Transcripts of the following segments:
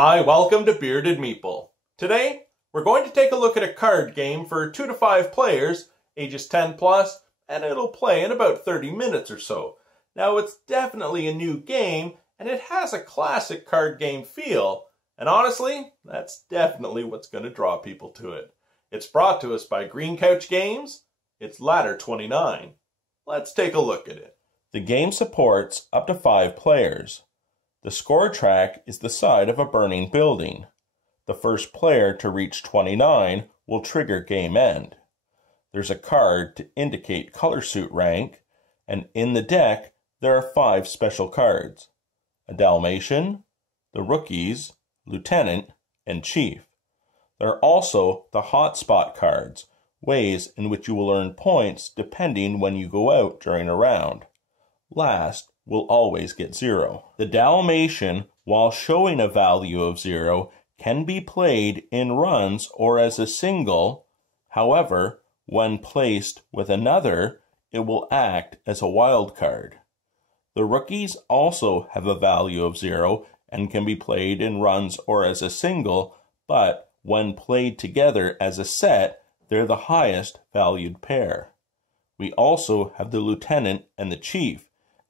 Hi, welcome to Bearded Meeple. Today, we're going to take a look at a card game for 2 to 5 players, ages 10 plus, and it'll play in about 30 minutes or so. Now, it's definitely a new game, and it has a classic card game feel, and honestly, that's definitely what's going to draw people to it. It's brought to us by Green Couch Games. It's Ladder 29. Let's take a look at it. The game supports up to 5 players. The score track is the side of a burning building. The first player to reach 29 will trigger game end. There's a card to indicate color suit rank, and in the deck there are 5 special cards: a Dalmatian, the Rookies, Lieutenant, and Chief. There are also the hotspot cards, ways in which you will earn points depending when you go out during a round. Last will always get 0. The Dalmatian, while showing a value of 0, can be played in runs or as a single. However, when placed with another, it will act as a wild card. The Rookies also have a value of 0 and can be played in runs or as a single, but when played together as a set, they're the highest valued pair. We also have the Lieutenant and the Chief.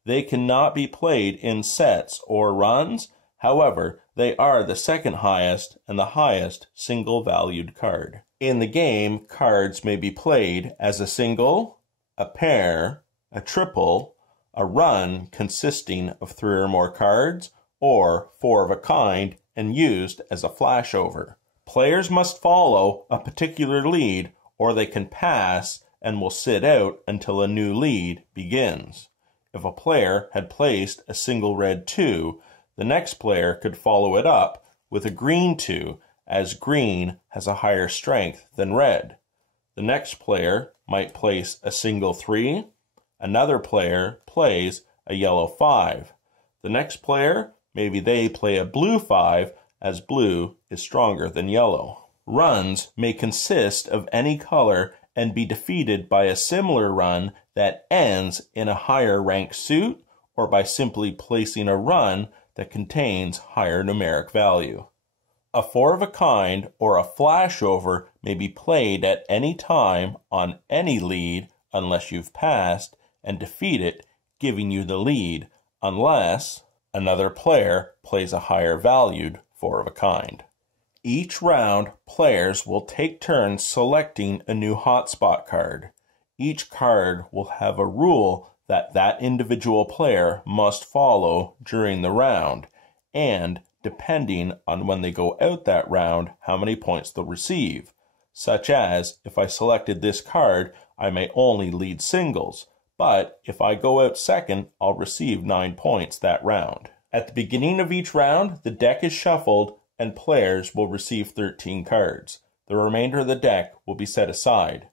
They cannot be played in sets or runs. However, they are the second highest and the highest single valued card. In the game, cards may be played as a single, a pair, a triple, a run consisting of 3 or more cards, or 4 of a kind and used as a flashover. Players must follow a particular lead or they can pass and will sit out until a new lead begins. If a player had placed a single red 2, the next player could follow it up with a green 2, as green has a higher strength than red. The next player might place a single 3, another player plays a yellow 5. The next player, maybe they play a blue 5, as blue is stronger than yellow. Runs may consist of any color and be defeated by a similar run that ends in a higher rank suit, or by simply placing a run that contains higher numeric value. A 4 of a kind or a flashover may be played at any time on any lead unless you've passed, and defeat it, giving you the lead, unless another player plays a higher valued 4 of a kind. Each round, players will take turns selecting a new hotspot card. Each card will have a rule that individual player must follow during the round, and depending on when they go out that round, how many points they'll receive. Such as, if I selected this card, I may only lead singles, but if I go out second, I'll receive 9 points that round. At the beginning of each round, the deck is shuffled and players will receive 13 cards. The remainder of the deck will be set aside.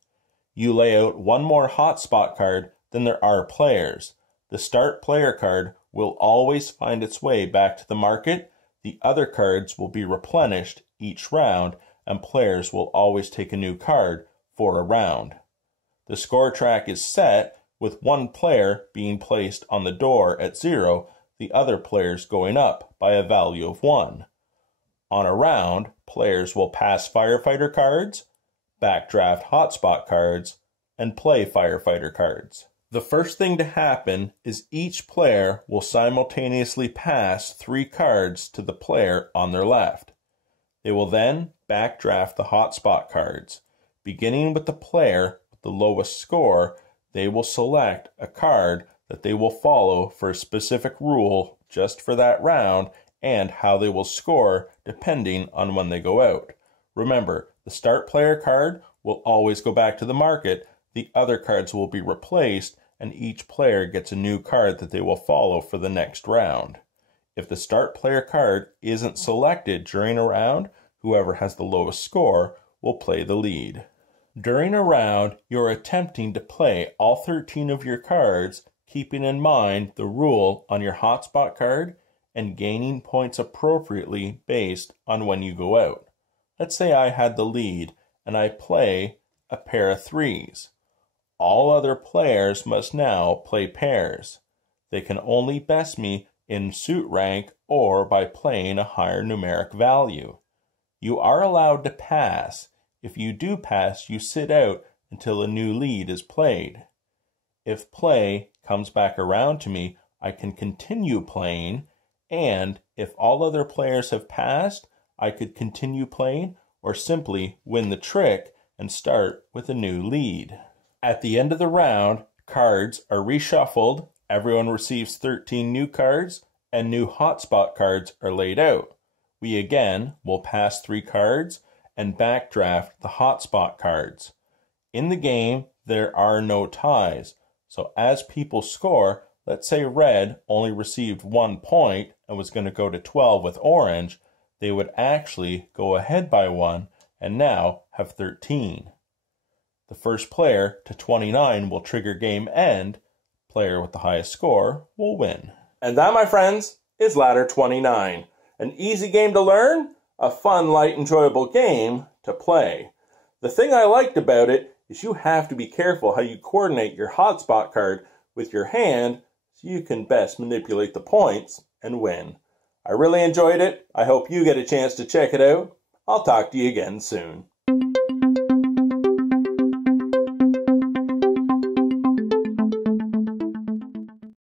You lay out 1 more hotspot card than there are players. The start player card will always find its way back to the market. The other cards will be replenished each round, and players will always take a new card for a round. The score track is set with 1 player being placed on the door at 0, the other players going up by a value of 1. On a round, players will pass firefighter cards, backdraft hotspot cards, and play firefighter cards. The first thing to happen is each player will simultaneously pass 3 cards to the player on their left. They will then backdraft the hotspot cards. Beginning with the player with the lowest score, they will select a card that they will follow for a specific rule just for that round, and how they will score depending on when they go out. Remember, the start player card will always go back to the market, the other cards will be replaced, and each player gets a new card that they will follow for the next round. If the start player card isn't selected during a round, whoever has the lowest score will play the lead. During a round, you're attempting to play all 13 of your cards, keeping in mind the rule on your hotspot card, and gaining points appropriately based on when you go out. Let's say I had the lead and I play a pair of 3s. All other players must now play pairs. They can only best me in suit rank or by playing a higher numeric value. You are allowed to pass. If you do pass, you sit out until a new lead is played. If play comes back around to me, I can continue playing, and if all other players have passed, I could continue playing or simply win the trick and start with a new lead. At the end of the round, cards are reshuffled, everyone receives 13 new cards, and new hotspot cards are laid out. We again will pass 3 cards and backdraft the hotspot cards. In the game, there are no ties, so as people score, let's say red only received 1 point and was going to go to 12 with orange, they would actually go ahead by 1 and now have 13. The first player to 29 will trigger game end. Player with the highest score will win. And that, my friends, is Ladder 29. An easy game to learn, a fun, light, enjoyable game to play. The thing I liked about it is you have to be careful how you coordinate your hotspot card with your hand so you can best manipulate the points and win. I really enjoyed it. I hope you get a chance to check it out. I'll talk to you again soon.